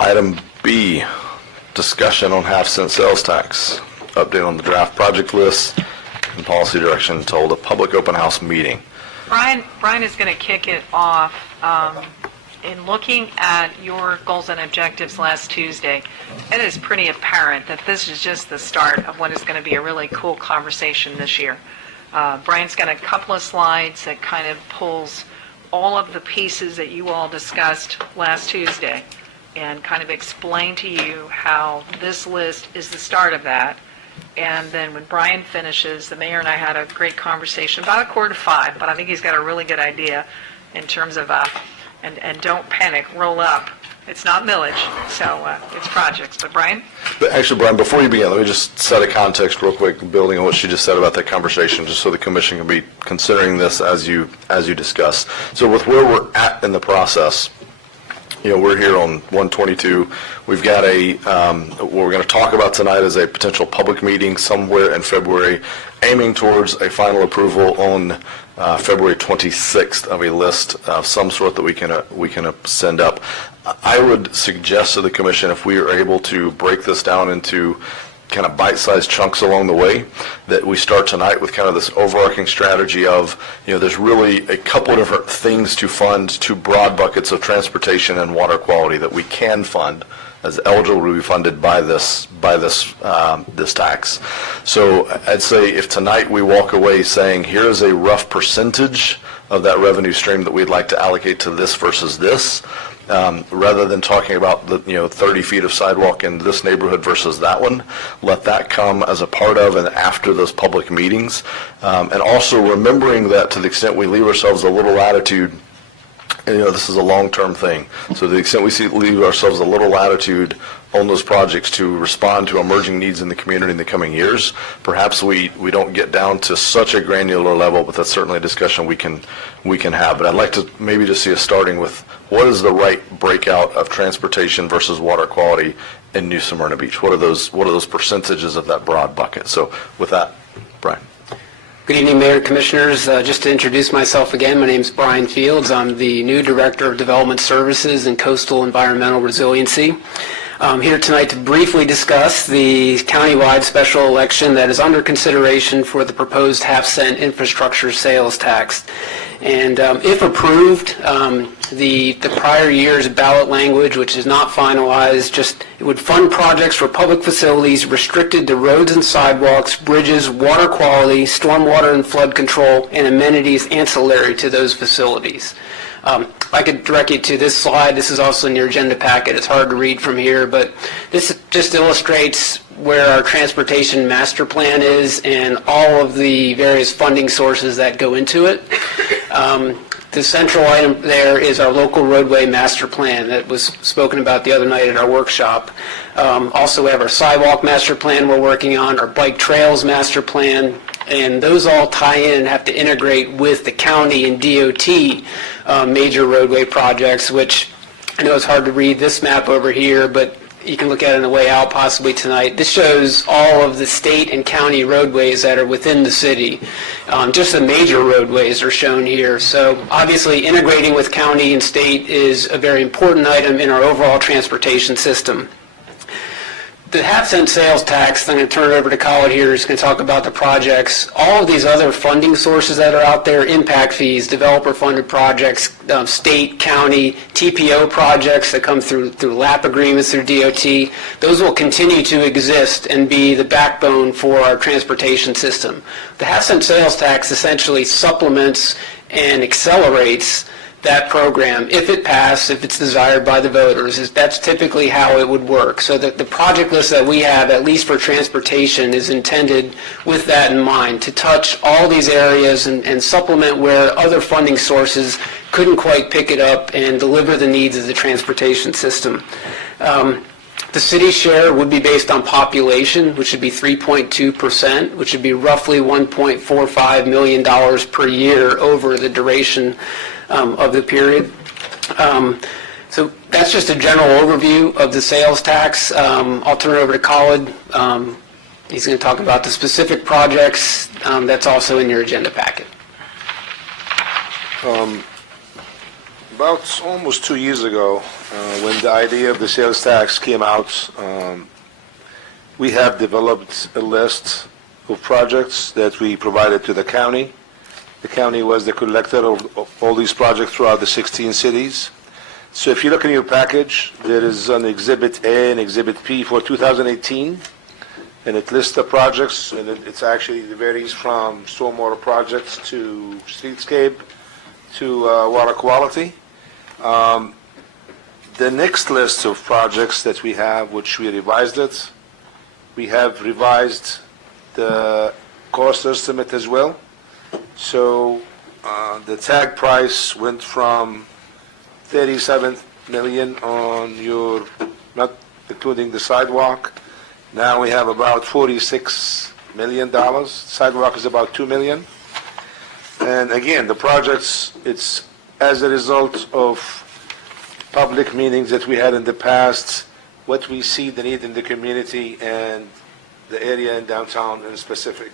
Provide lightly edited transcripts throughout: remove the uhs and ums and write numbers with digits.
Item B, discussion on half-cent sales tax. Update on the draft project list and policy direction to hold a public open house meeting. Brian is going to kick it off. In looking at your goals and objectives last Tuesday, it is pretty apparent that this is just the start of what is going to be a really cool conversation this year. Brian's got a couple of slides that kind of pulls all of the pieces that you all discussed last Tuesday and kind of explain to you how this list is the start of that. And then when Brian finishes, the mayor and I had a great conversation, about 4:45, but I think he's got a really good idea in terms of, and don't panic, roll up. It's not millage, so it's projects. But Brian? But actually, Brian, before you begin, let me just set a context real quick, building on what she just said about that conversation, just so the commission can be considering this as you discuss. So with where we're at in the process, we're here on 122. We've got what we're going to talk about tonight is a potential public meeting somewhere in February, aiming towards a final approval on February 26th of a list of some sort that we can send up. I would suggest to the commission, if we are able to break this down into kind of bite-sized chunks along the way, that we start tonight with kind of this overarching strategy of, there's really a couple of different things to fund, two broad buckets of transportation and water quality that we can fund as eligible to be funded by this tax. So I'd say if tonight we walk away saying, here's a rough percentage of that revenue stream that we'd like to allocate to this versus this, rather than talking about the 30 feet of sidewalk in this neighborhood versus that one, let that come as a part of and after those public meetings, and also remembering that to the extent we leave ourselves a little latitude, this is a long-term thing, so to the extent we leave ourselves a little latitude on those projects to respond to emerging needs in the community in the coming years, perhaps we don't get down to such a granular level, but that's certainly a discussion we can have. But I'd like to maybe just see us starting with what is the right breakout of transportation versus water quality in New Smyrna Beach? What are those percentages of that broad bucket? So with that, Brian. Good evening, Mayor and Commissioners. Just to introduce myself again, my name is Brian Fields. I'm the new Director of Development Services and Coastal Environmental Resiliency. I'm here tonight to briefly discuss the countywide special election that is under consideration for the proposed half-cent infrastructure sales tax. And if approved, the prior year's ballot language, which is not finalized, it would fund projects for public facilities restricted to roads and sidewalks, bridges, water quality, stormwater and flood control, and amenities ancillary to those facilities. If I could direct you to this slide. This is also in your agenda packet. It's hard to read from here, but this just illustrates where our transportation master plan is and all of the various funding sources that go into it. The central item there is our local roadway master plan that was spoken about the other night at our workshop. Also, we have our sidewalk master plan we're working on, our bike trails master plan, and those all tie in and have to integrate with the county and DOT major roadway projects, which I know it's hard to read this map over here, but you can look at it on the way out possibly tonight. This shows all of the state and county roadways that are within the city. Just the major roadways are shown here. So obviously integrating with county and state is a very important item in our overall transportation system. The half-cent sales tax, I'm going to turn it over to Colin here, who's going to talk about the projects. All of these other funding sources that are out there, impact fees, developer-funded projects, state, county, TPO projects that come through LAP agreements through DOT, those will continue to exist and be the backbone for our transportation system. The half-cent sales tax essentially supplements and accelerates that program if it passed, if it's desired by the voters. That's typically how it would work. So that the project list that we have, at least for transportation, is intended with that in mind, to touch all these areas and supplement where other funding sources couldn't quite pick it up and deliver the needs of the transportation system. The city's share would be based on population, which would be 3.2%, which would be roughly $1.45 million per year over the duration of the period. So that's just a general overview of the sales tax. I'll turn it over to Khalid. He's going to talk about the specific projects. That's also in your agenda packet. About almost 2 years ago, when the idea of the sales tax came out, we have developed a list of projects that we provided to the county. The county was the collector of all these projects throughout the 16 cities. So if you look in your package, there is an Exhibit A and Exhibit P for 2018, and it lists the projects, and it varies from stormwater projects to streetscape to water quality. The next list of projects that we have, which we revised it, we have revised the cost estimate as well. So the tag price went from 37 million on your, not including the sidewalk. Now we have about $46 million. Sidewalk is about $2 million. And again, the projects, it's as a result of public meetings that we had in the past, what we see the need in the community and the area in downtown in specific.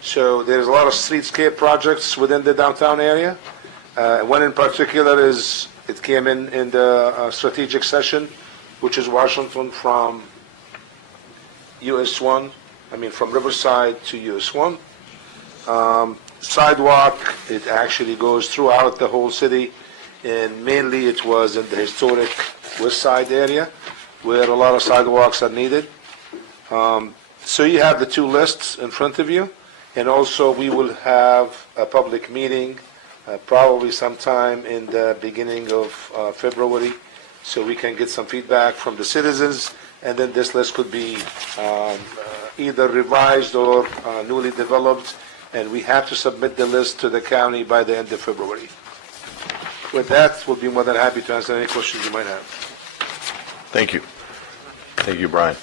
So there's a lot of streetscape projects within the downtown area. One in particular is, it came in the strategic session, which is Washington from US 1, from Riverside to US 1. Sidewalk, it actually goes throughout the whole city, and mainly it was in the historic West Side area where a lot of sidewalks are needed. So you have the two lists in front of you, and also we will have a public meeting probably sometime in the beginning of February, so we can get some feedback from the citizens, and then this list could be either revised or newly developed, and we have to submit the list to the county by the end of February. With that, we'll be more than happy to answer any questions you might have. Thank you. Thank you, Brian.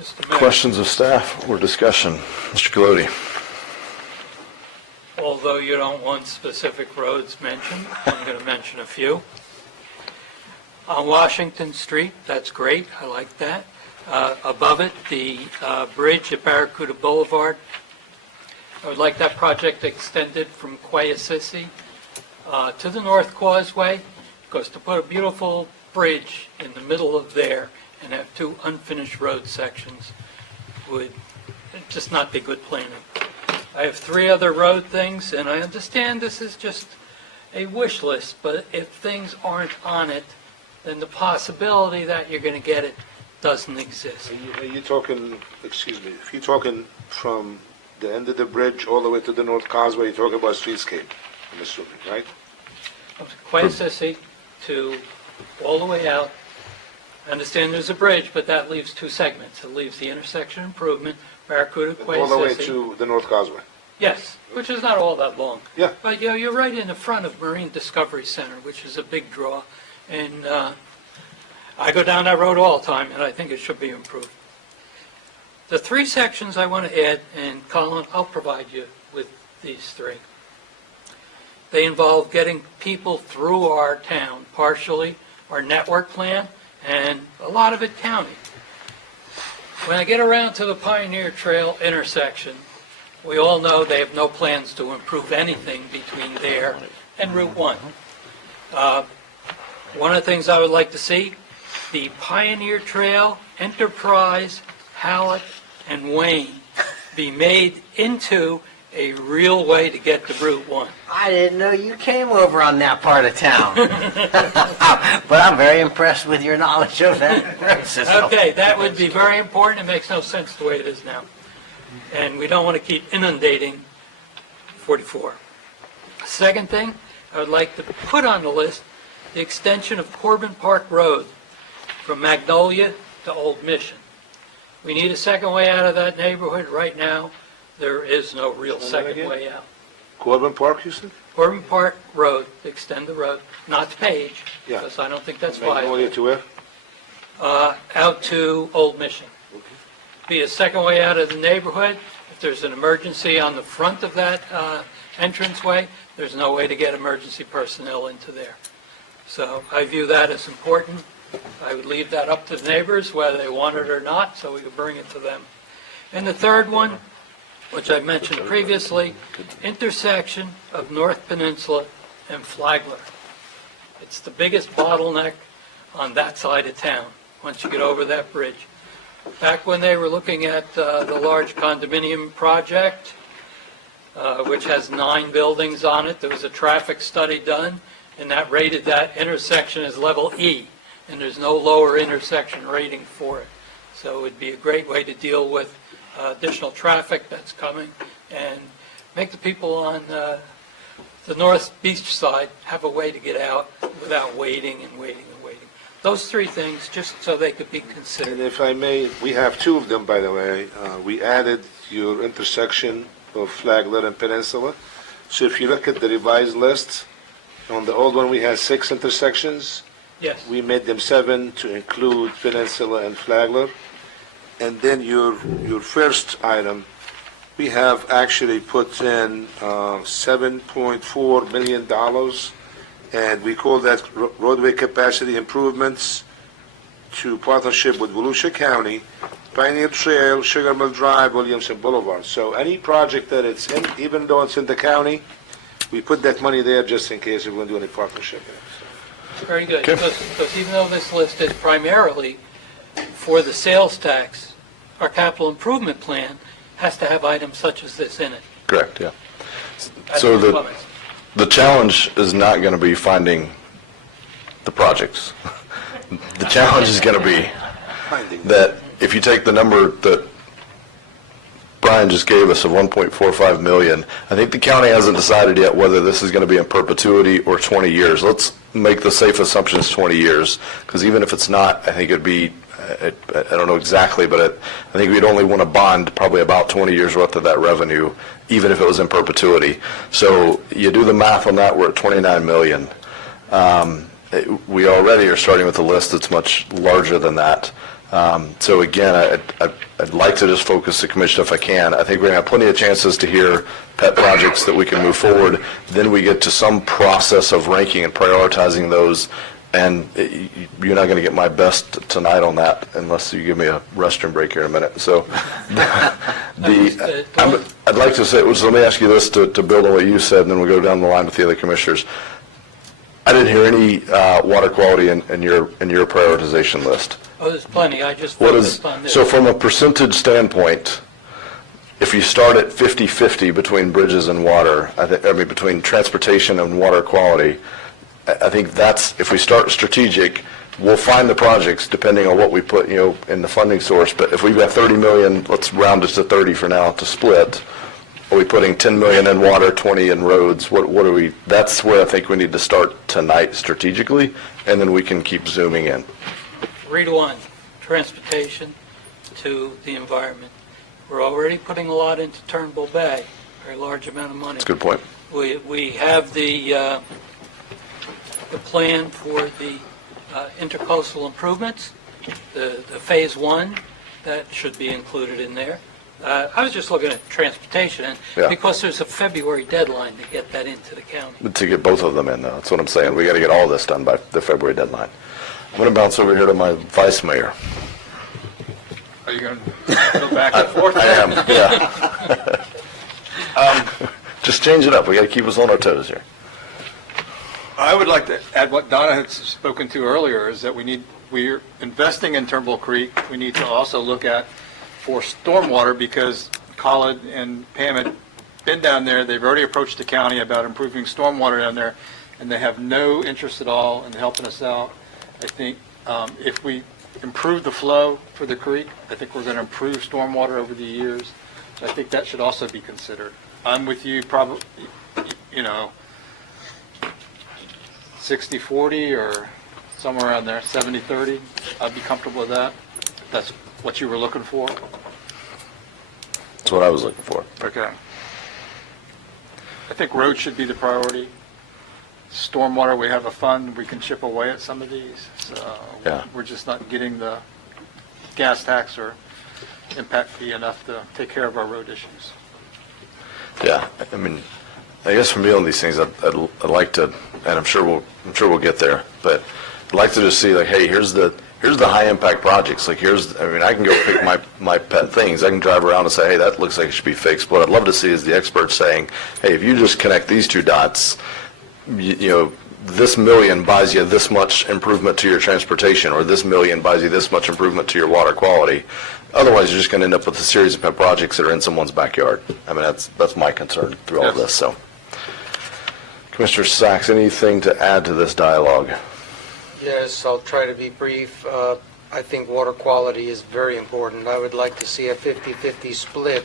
Mr. Mayor, Questions of staff or discussion? Mr. Galoti. although you don't want specific roads mentioned, I'm going to mention a few. On Washington Street, that's great, I like that. Above it, the bridge at Barracuda Boulevard, I would like that project extended from Quayasisi to the North Causeway, because to put a beautiful bridge in the middle of there and have two unfinished road sections would just not be good planning. I have three other road things, and I understand this is just a wish list, but if things aren't on it, then the possibility that you're going to get it doesn't exist. Are you talking, excuse me, if you're talking from the end of the bridge all the way to the North Causeway, you're talking about streetscape, I'm assuming, right? Quayasisi to all the way out. I understand there's a bridge, but that leaves two segments. It leaves the intersection improvement, Barracuda, Quayasisi. All the way to the North Causeway. Yes, which is not all that long. Yeah. But you're right in the front of Marine Discovery Center, which is a big draw. And I go down that road all the time, and I think it should be improved. The three sections I want to add, and Colin, I'll provide you with these three. They involve getting people through our town, partially our network plan, and a lot of it county. When I get around to the Pioneer Trail intersection, we all know they have no plans to improve anything between there and Route 1. One of the things I would like to see, the Pioneer Trail, Enterprise, Halleck, and Wayne be made into a real way to get to Route 1. I didn't know you came over on that part of town. But I'm very impressed with your knowledge of that road system. Okay, that would be very important. It makes no sense the way it is now. And we don't want to keep inundating 44. Second thing, I would like to put on the list the extension of Corbin Park Road from Magnolia to Old Mission. We need a second way out of that neighborhood. Right now, there is no real second way out. Corbin Park, you said? Corbin Park Road, extend the road, not to Page, Yeah. because I don't think that's Magnolia viable, to where? out to Old Mission. Be a second way out of the neighborhood. If there's an emergency on the front of that entranceway, there's no way to get emergency personnel into there. So I view that as important. I would leave that up to the neighbors, whether they want it or not, so we could bring it to them. And the third one, which I mentioned previously, intersection of North Peninsula and Flagler. It's the biggest bottleneck on that side of town, once you get over that bridge. Back when they were looking at the large condominium project, which has 9 buildings on it, there was a traffic study done, and that rated that intersection as level E, and there's no lower intersection rating for it. So it would be a great way to deal with additional traffic that's coming and make the people on the North Beach side have a way to get out without waiting and waiting and waiting. Those 3 things, just so they could be And considered. if I may, we have 2 of them, by the way. We added your intersection of Flagler and Peninsula. So if you look at the revised list, on the old one, we had 6 intersections. Yes, We made them 7 to include Peninsula and Flagler. And then your first item, we have actually put in $7.4 million, and we call that roadway capacity improvements to partnership with Volusia County, Pioneer Trail, Sugar Mill Drive, Williamson Boulevard. So any project that it's in, even though it's in the county, we put that money there just in case we're going to do any partnership. very good. Okay. Because even though this list is primarily for the sales tax, our capital improvement plan has to have items such as this in it. Correct, yeah. That's So my the, comments. the challenge is not going to be finding the projects. The challenge is going to be that if you take the number that Brian just gave us of 1.45 million, I think the county hasn't decided yet whether this is going to be in perpetuity or 20 years. Let's make the safe assumptions 20 years, because even if it's not, I think it'd be, I don't know exactly, but I think we'd only want to bond probably about 20 years worth of that revenue, even if it was in perpetuity. So you do the math on that, we're at 29 million. We already are starting with a list that's much larger than that. So again, I'd like to just focus the commission if I can. I think we're going to have plenty of chances to hear pet projects that we can move forward. Then we get to some process of ranking and prioritizing those, and you're not going to get my best tonight on that unless you give me a restroom break here in a minute. So I'd like to say, so let me ask you this to build on what you said, and then we'll go down the line with the other commissioners. I didn't hear any water quality in your prioritization list. Oh, there's plenty. I just What is, focused on this. so from a percentage standpoint, if you start at 50-50 between bridges and water, I mean, between transportation and water quality, I think that's, if we start strategic, we'll find the projects depending on what we put, in the funding source. But if we've got 30 million, let's round it to 30 for now to split. Are we putting 10 million in water, 20 in roads? What are we, that's where I think we need to start tonight strategically, and then we can keep zooming in. 3 to 1, transportation to the environment. We're already putting a lot into Turnbull Bay, a very large amount of money. That's a good point. We have the plan for the intercoastal improvements, the phase 1, that should be included in there. I was just looking at transportation, and Yeah. because there's a February deadline to get that into the county. To get both of them in, though, that's what I'm saying. We got to get all this done by the February deadline. I'm going to bounce over here to my vice mayor. Are you going to go back and forth? I am, yeah. Just change it up. We got to keep us on our toes here. I would like to add what Donna had spoken to earlier, is that we're investing in Turnbull Creek. We need to also look at for stormwater, because Khalid and Pam had been down there. They've already approached the county about improving stormwater down there, and they have no interest at all in helping us out. I think if we improve the flow for the creek, I think we're going to improve stormwater over the years. So I think that should also be considered. I'm with you, probably, 60-40 or somewhere around there, 70-30. I'd be comfortable with that. If that's what you were looking for. That's what I was looking for. Okay. I think roads should be the priority. Stormwater, we have a fund, we can chip away at some of these. So Yeah. we're just not getting the gas tax or impact fee enough to take care of our road issues. Yeah, I mean, I guess from dealing these things, I'd like to, and I'm sure we'll get there, but I'd like to just see, like, hey, here's the here's the high-impact projects, like I can go pick my pet things, I can drive around and say, hey, that looks like it should be fixed. What I'd love to see is the experts saying, hey, if you just connect these two dots, this million buys you this much improvement to your transportation, or this million buys you this much improvement to your water quality. Otherwise, you're just going to end up with a series of pet projects that are in someone's backyard. I mean, that's my concern through all of this, so. Commissioner Sachs, anything to add to this dialogue? Yes, I'll try to be brief. I think water quality is very important. I would like to see a 50-50 split.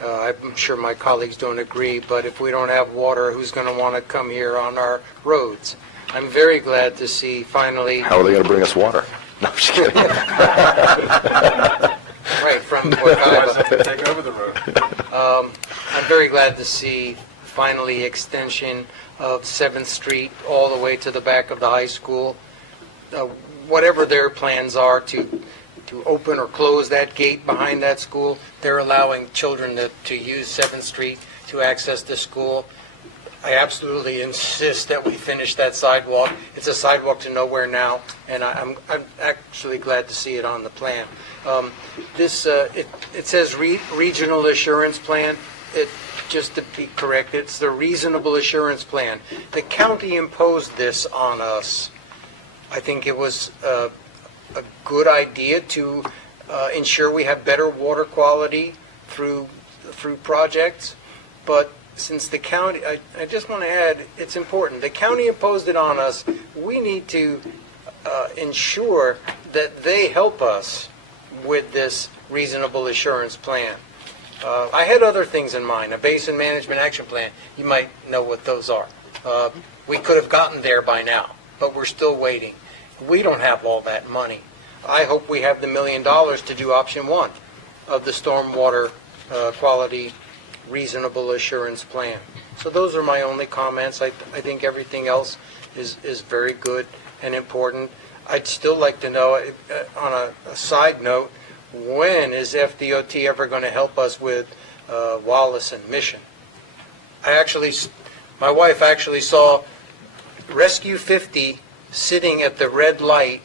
I'm sure my colleagues don't agree, but if we don't have water, who's going to want to come here on our roads? I'm very glad to see finally... How are they going to bring us water? No, I'm just kidding. Right, from Wakaiba. Take over the road. I'm very glad to see finally extension of 7th Street all the way to the back of the high school. Whatever their plans are to open or close that gate behind that school, they're allowing children to use 7th Street to access the school. I absolutely insist that we finish that sidewalk. It's a sidewalk to nowhere now, and I'm actually glad to see it on the plan. It says regional assurance plan. Just to be correct, it's the reasonable assurance plan. The county imposed this on us. I think it was a good idea to ensure we have better water quality through projects, but since the county, I just want to add, it's important. The county imposed it on us. We need to ensure that they help us with this reasonable assurance plan. I had other things in mind, a basin management action plan. You might know what those are. We could have gotten there by now, but we're still waiting. We don't have all that money. I hope we have the $1 million to do option 1 of the stormwater quality reasonable assurance plan. So those are my only comments. I think everything else is very good and important. I'd still like to know, on a side note, when is FDOT ever going to help us with Wallace and Mission? My wife actually saw Rescue 50 sitting at the red light,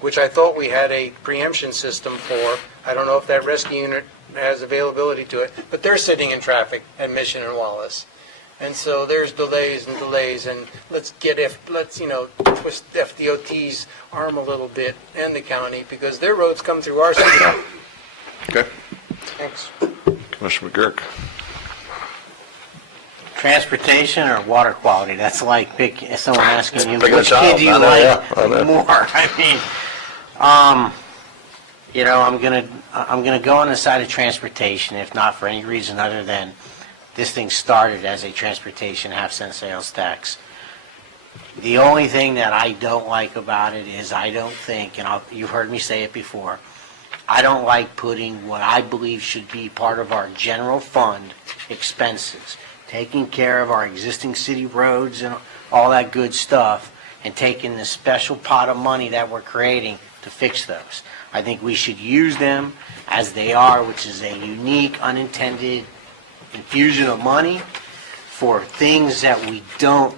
which I thought we had a preemption system for. I don't know if that rescue unit has availability to it, but they're sitting in traffic at Mission and Wallace. And so there's delays, and let's twist FDOT's arm a little bit, and the county, because their roads come through our city. Okay. Thanks. Commissioner McGurk. Transportation or water quality? That's like someone asking you, Picking a which child. kid do you I know, like yeah, I know. more? I mean, I'm gonna go on the side of transportation, if not for any reason other than this thing started as a transportation half-cent sales tax. The only thing that I don't like about it is I don't think, and you've heard me say it before, I don't like putting what I believe should be part of our general fund expenses, taking care of our existing city roads and all that good stuff, and taking the special pot of money that we're creating to fix those. I think we should use them as they are, which is a unique, unintended infusion of money for things that we don't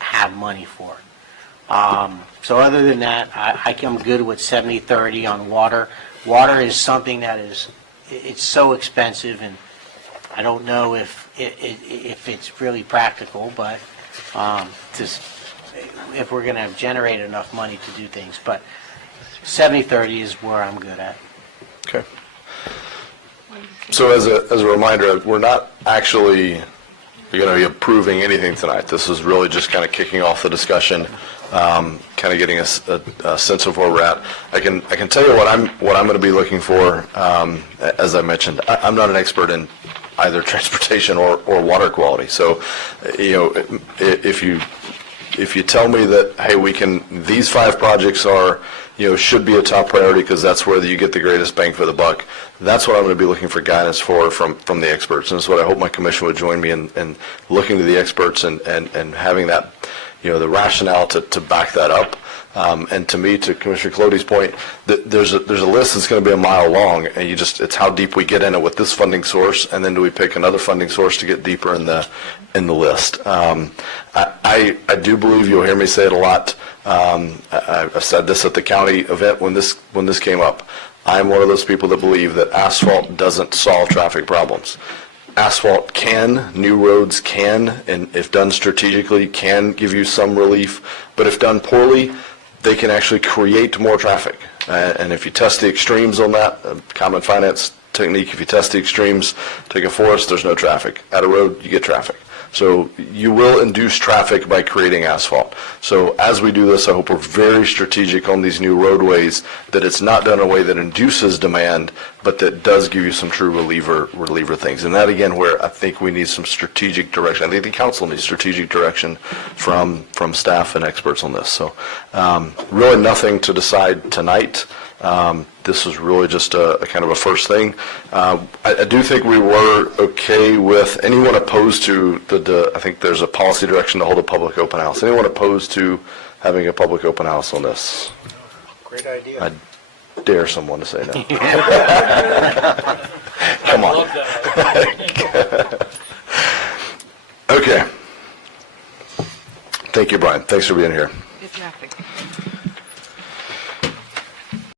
have money for. So other than that, I'm good with 70-30 on water. Water is something that it's so expensive, and I don't know if it's really practical, but if we're going to generate enough money to do things. But 70-30 is where I'm good at. Okay. So as a reminder, we're not actually going to be approving anything tonight. This is really just kind of kicking off the discussion, kind of getting a sense of where we're at. I can tell you what I'm going to be looking for. As I mentioned, I'm not an expert in either transportation or water quality. So, if you tell me that, hey, these 5 projects are, should be a top priority because that's where you get the greatest bang for the buck, that's what I'm going to be looking for guidance from the experts. And that's what I hope my commission would join me in looking to the experts and having that, the rationale to back that up. And to me, to Commissioner Colodey's point, there's a list that's going to be a mile long, and it's how deep we get in it with this funding source, and then do we pick another funding source to get deeper in the list. I do believe you'll hear me say it a lot. I've said this at the county event when this came up. I'm one of those people that believe that asphalt doesn't solve traffic problems. Asphalt can, new roads can, and if done strategically, can give you some relief. But if done poorly, they can actually create more traffic. And if you test the extremes on that, a common finance technique, if you test the extremes, take a forest, there's no traffic. At a road, you get traffic. So you will induce traffic by creating asphalt. So as we do this, I hope we're very strategic on these new roadways, that it's not done in a way that induces demand, but that does give you some true reliever things. And that, again, where I think we need some strategic direction. I think the council needs strategic direction from staff and experts on this. So really nothing to decide tonight. This was really just a kind of a first thing. I do think we were okay with anyone opposed to I think there's a policy direction to hold a public open house. Anyone opposed to having a public open house on this? Great idea. I dare someone to say no. Come on. Okay. Thank you, Brian. Thanks for being here. Good traffic.